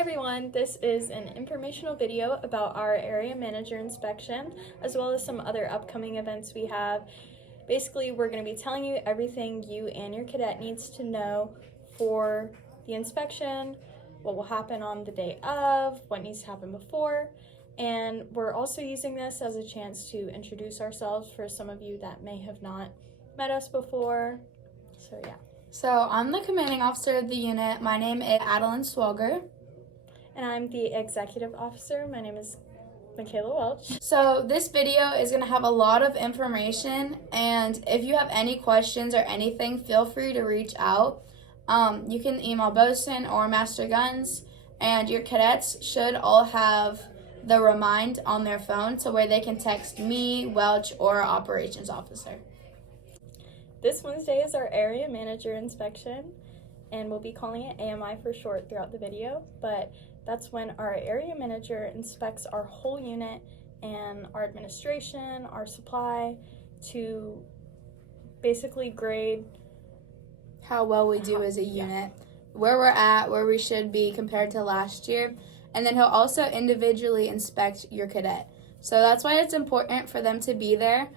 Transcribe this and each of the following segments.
Hey everyone, this is an informational video about our area manager inspection as well as some other upcoming events we have. Basically, we're going to be telling you everything you and your cadet needs to know for the inspection, what will happen on the day of, what needs to happen before, and we're also using this as a chance to introduce ourselves for some of you that may have not met us before. So yeah. So I'm the commanding officer of the unit. My name is Adeline Swalger. And I'm the executive officer. My name is Michaela Welch. So this video is going to have a lot of information, and if you have any questions or anything, feel free to reach out. You can email Bosun or Master Guns, and your cadets should all have the remind on their phone to where they can text me, Welch, or our operations officer. This Wednesday is our area manager inspection, and we'll be calling it AMI for short throughout the video, but that's when our area manager inspects our whole unit and our administration, our supply, to basically grade how well we do as a unit, where we're at, where we should be compared to last year, and then he'll also individually inspect your cadet. So that's why it's important for them to be there.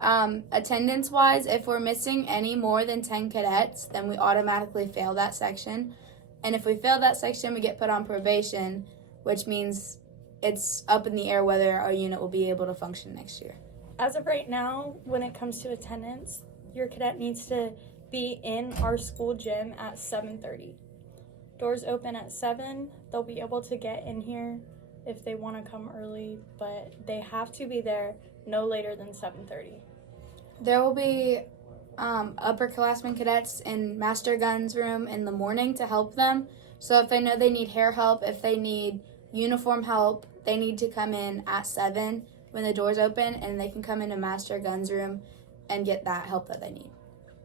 Attendance-wise, if we're missing any more than 10 cadets, then we automatically fail that section. And if we fail that section, we get put on probation, which means it's up in the air whether our unit will be able to function next year. As of right now, when it comes to attendance, your cadet needs to be in our school gym at 7:30. Doors open at 7. They'll be able to get in here if they want to come early, but they have to be there no later than 7:30. There will be upperclassmen cadets in Master Guns room in the morning to help them. So if they know they need hair help, if they need uniform help, they need to come in at 7 when the doors open, and they can come into Master Guns room and get that help that they need.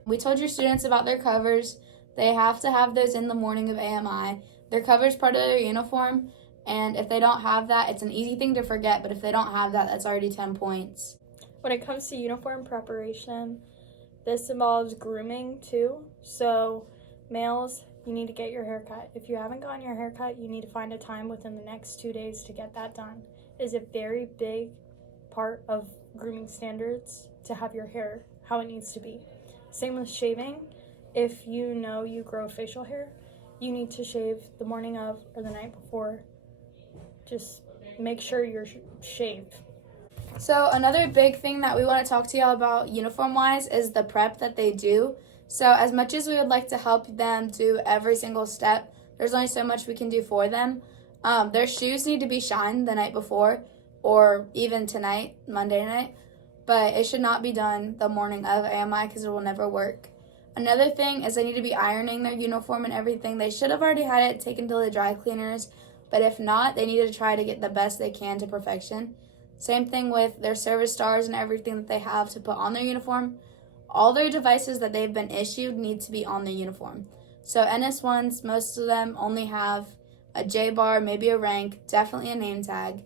We told your students about their covers. They have to have those in the morning of AMI. Their cover is part of their uniform, and if they don't have that, it's an easy thing to forget, but if they don't have that, that's already 10 points. When it comes to uniform preparation, this involves grooming too. So males, you need to get your hair cut. If you haven't gotten your hair cut, you need to find a time within the next 2 days to get that done. It is a very big part of grooming standards to have your hair how it needs to be. Same with shaving. If you know you grow facial hair, you need to shave the morning of or the night before. Just make sure you're shaved. So another big thing that we want to talk to y'all about uniform-wise is the prep that they do. So as much as we would like to help them do every single step, there's only so much we can do for them. Their shoes need to be shined the night before or even tonight, Monday night, but it should not be done the morning of AMI because it will never work. Another thing is they need to be ironing their uniform and everything. They should have already had it taken to the dry cleaners, but if not, they need to try to get the best they can to perfection. Same thing with their service stars and everything that they have to put on their uniform. All their devices that they've been issued need to be on their uniform. So NS1s, most of them only have a J-bar, maybe a rank, definitely a name tag,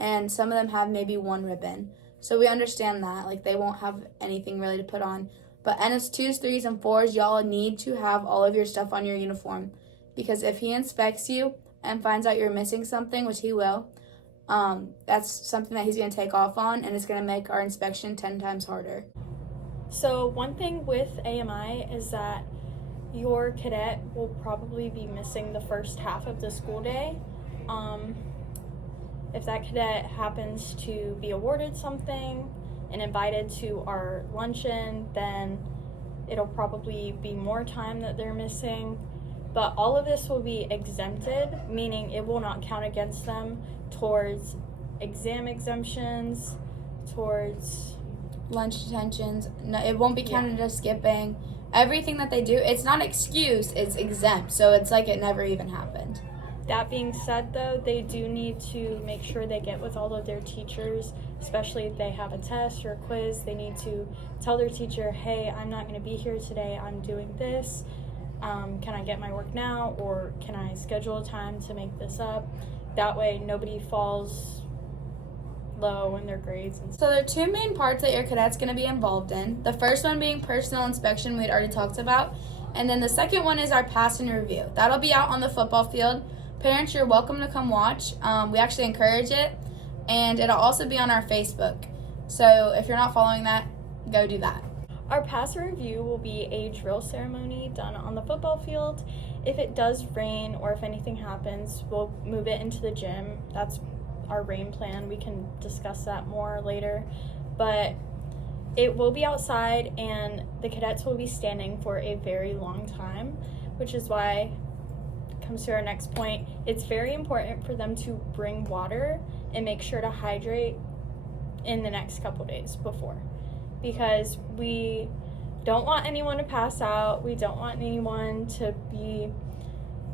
and some of them have maybe one ribbon. So we understand that, like they won't have anything really to put on. But NS2s, 3s, and 4s, y'all need to have all of your stuff on your uniform. Because if he inspects you and finds out you're missing something, which he will, that's something that he's going to take off on, and it's going to make our inspection 10 times harder. So one thing with AMI is that your cadet will probably be missing the first half of the school day. If that cadet happens to be awarded something and invited to our luncheon, then it'll probably be more time that they're missing. But all of this will be exempted, meaning it will not count against them towards exam exemptions, towards lunch detentions. No, it won't be counted as skipping. Everything that they do, it's not excused, it's exempt. So it's like it never even happened. That being said, though, they do need to make sure they get with all of their teachers, especially if they have a test or a quiz. They need to tell their teacher, hey, I'm not going to be here today. I'm doing this. Can I get my work now, or can I schedule a time to make this up? That way nobody falls low in their grades. So there are two main parts that your cadet's going to be involved in. The first one being personal inspection, we'd already talked about. And then the second one is our passing review. That'll be out on the football field. Parents, you're welcome to come watch. We actually encourage it, and it'll also be on our Facebook. So if you're not following that, go do that. Our pass review will be a drill ceremony done on the football field. If it does rain or if anything happens, we'll move it into the gym. That's our rain plan. We can discuss that more later. But it will be outside, and the cadets will be standing for a very long time, which is why it comes to our next point. It's very important for them to bring water and make sure to hydrate in the next couple days before, because we don't want anyone to pass out. We don't want anyone to be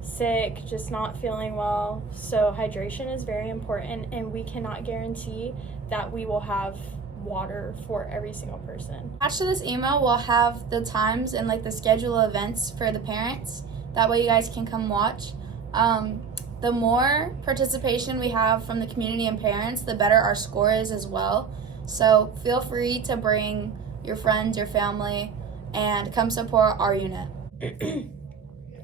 sick, just not feeling well. So hydration is very important, and we cannot guarantee that we will have water for every single person. Attached to this email, we'll have the times and like the schedule of events for the parents. That way you guys can come watch. The more participation we have from the community and parents, the better our score is as well. So feel free to bring your friends, your family, and come support our unit.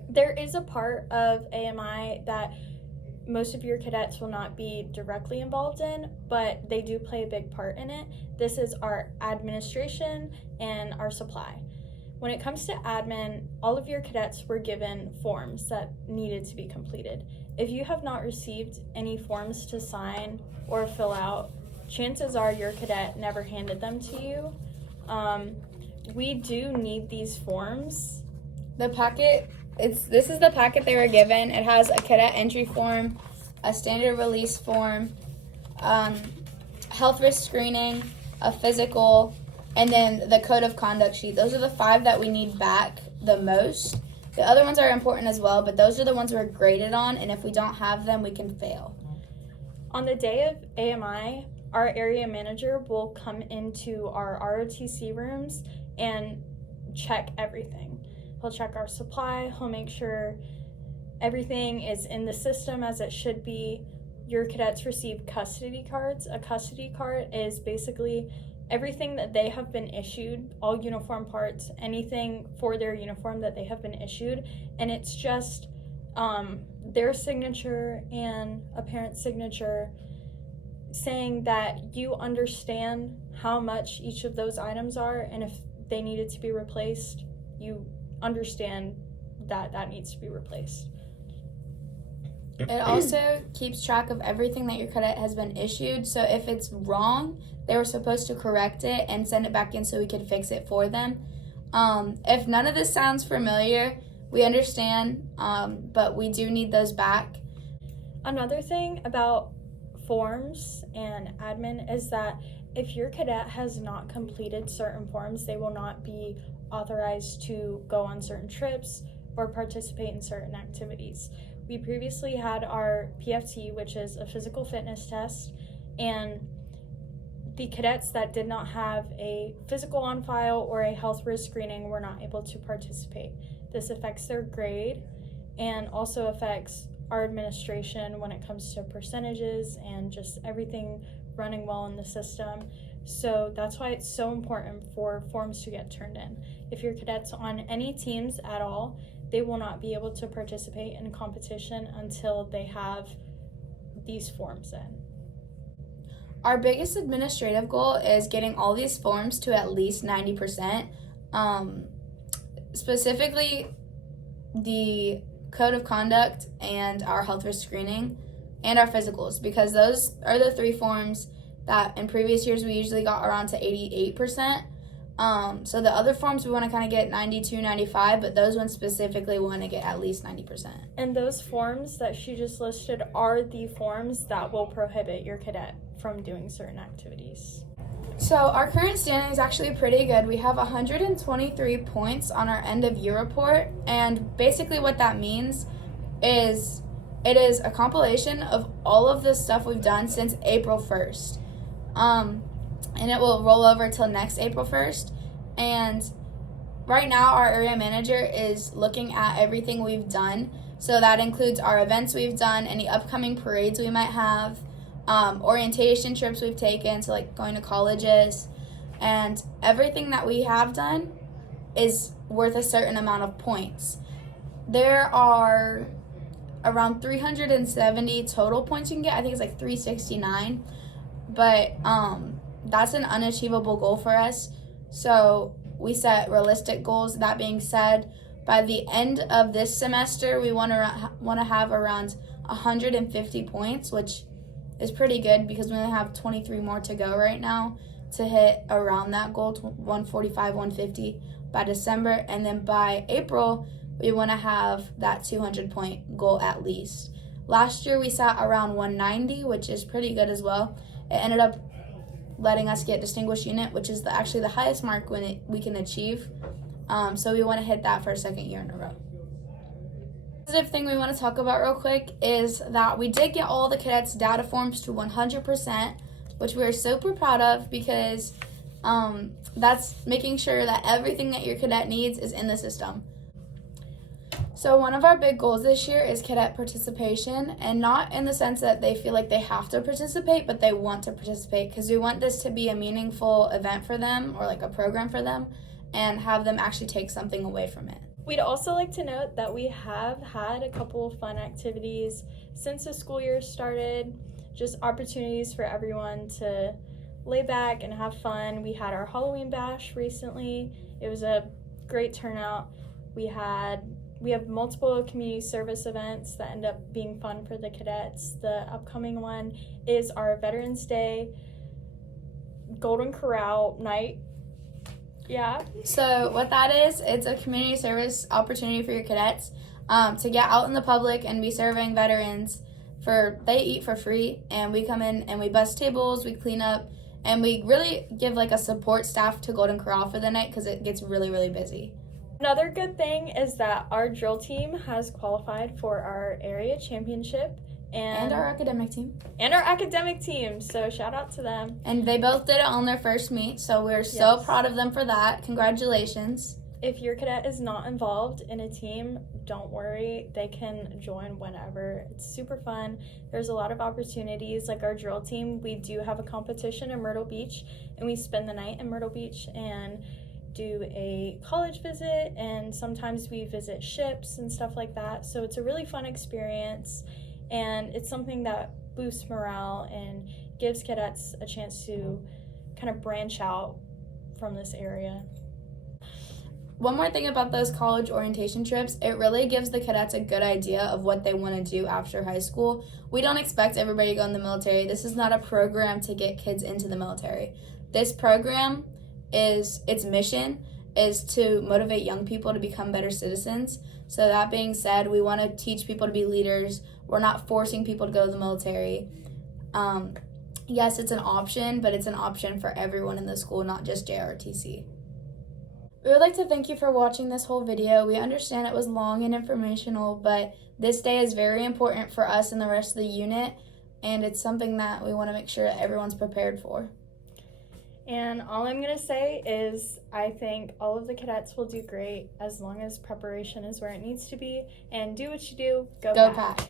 There is a part of AMI that most of your cadets will not be directly involved in, but they do play a big part in it. This is our administration and our supply. When it comes to admin, all of your cadets were given forms that needed to be completed. If you have not received any forms to sign or fill out, chances are your cadet never handed them to you. We do need these forms. The packet, this is the packet they were given. It has a cadet entry form, a standard release form, health risk screening, a physical, and then the code of conduct sheet. Those are the 5 that we need back the most. The other ones are important as well, but those are the ones we're graded on, and if we don't have them, we can fail. On the day of AMI, our area manager will come into our ROTC rooms and check everything. He'll check our supply, he'll make sure everything is in the system as it should be. Your cadets receive custody cards. A custody card is basically everything that they have been issued, all uniform parts, anything for their uniform that they have been issued, and it's just their signature and a parent's signature saying that you understand how much each of those items are, and if they needed to be replaced, you understand that that needs to be replaced. It also keeps track of everything that your cadet has been issued, so if it's wrong, they were supposed to correct it and send it back in so we could fix it for them. If none of this sounds familiar, we understand, but we do need those back. Another thing about forms and admin is that if your cadet has not completed certain forms, they will not be authorized to go on certain trips or participate in certain activities. We previously had our PFT, which is a physical fitness test, and the cadets that did not have a physical on file or a health risk screening were not able to participate. This affects their grade and also affects our administration when it comes to percentages and just everything running well in the system. So that's why it's so important for forms to get turned in. If your cadets on any teams at all, they will not be able to participate in competition until they have these forms in. Our biggest administrative goal is getting all these forms to at least 90%. Specifically, the code of conduct and our health risk screening and our physicals, because those are the 3 forms that in previous years we usually got around to 88%. So the other forms we want to kind of get 92, 95, but those ones specifically we want to get at least 90%. And those forms that she just listed are the forms that will prohibit your cadet from doing certain activities. So our current standing is actually pretty good. We have 123 points on our end of year report, and basically what that means is it is a compilation of all of the stuff we've done since April 1st. And it will roll over till next April 1st. And right now our area manager is looking at everything we've done. So that includes our events we've done, any upcoming parades we might have, orientation trips we've taken, so like going to colleges, and everything that we have done is worth a certain amount of points. There are around 370 total points you can get. I think it's like 369. But that's an unachievable goal for us. So we set realistic goals. That being said, by the end of this semester, we want to have around 150 points, which is pretty good because we only have 23 more to go right now to hit around that goal, 145, 150 by December. And then by April, we want to have that 200-point goal at least. Last year, we sat around 190, which is pretty good as well. It ended up letting us get distinguished unit, which is actually the highest mark we can achieve. So we want to hit that for a second year in a row. The positive thing we want to talk about real quick is that we did get all the cadets' data forms to 100%, which we are super proud of because that's making sure that everything that your cadet needs is in the system. So one of our big goals this year is cadet participation, and not in the sense that they feel like they have to participate, but they want to participate because we want this to be a meaningful event for them or like a program for them and have them actually take something away from it. We'd also like to note that we have had a couple of fun activities since the school year started, just opportunities for everyone to lay back and have fun. We had our Halloween bash recently. It was a great turnout. We have multiple community service events that end up being fun for the cadets. The upcoming one is our Veterans Day Golden Corral night. Yeah. So what that is, it's a community service opportunity for your cadets to get out in the public and be serving veterans. They eat for free, and we come in and we bus tables, we clean up, and we really give like a support staff to Golden Corral for the night because it gets really, really busy. Another good thing is that our drill team has qualified for our area championship And our academic team. So shout out to them. And they both did it on their first meet, so we're so proud of them for that. Congratulations. If your cadet is not involved in a team, don't worry. They can join whenever. It's super fun. There's a lot of opportunities. Like our drill team, we do have a competition in Myrtle Beach, and we spend the night in Myrtle Beach and do a college visit, and sometimes we visit ships and stuff like that. So it's a really fun experience, and it's something that boosts morale and gives cadets a chance to kind of branch out from this area. One more thing about those college orientation trips, it really gives the cadets a good idea of what they want to do after high school. We don't expect everybody to go in the military. This is not a program to get kids into the military. This program its mission is to motivate young people to become better citizens. So that being said, we want to teach people to be leaders. We're not forcing people to go to the military. Yes, it's an option, but it's an option for everyone in the school, not just JRTC. We would like to thank you for watching this whole video. We understand it was long and informational, but this day is very important for us and the rest of the unit, and it's something that we want to make sure that everyone's prepared for. And all I'm going to say is I think all of the cadets will do great as long as preparation is where it needs to be. And do what you do. Go Pack.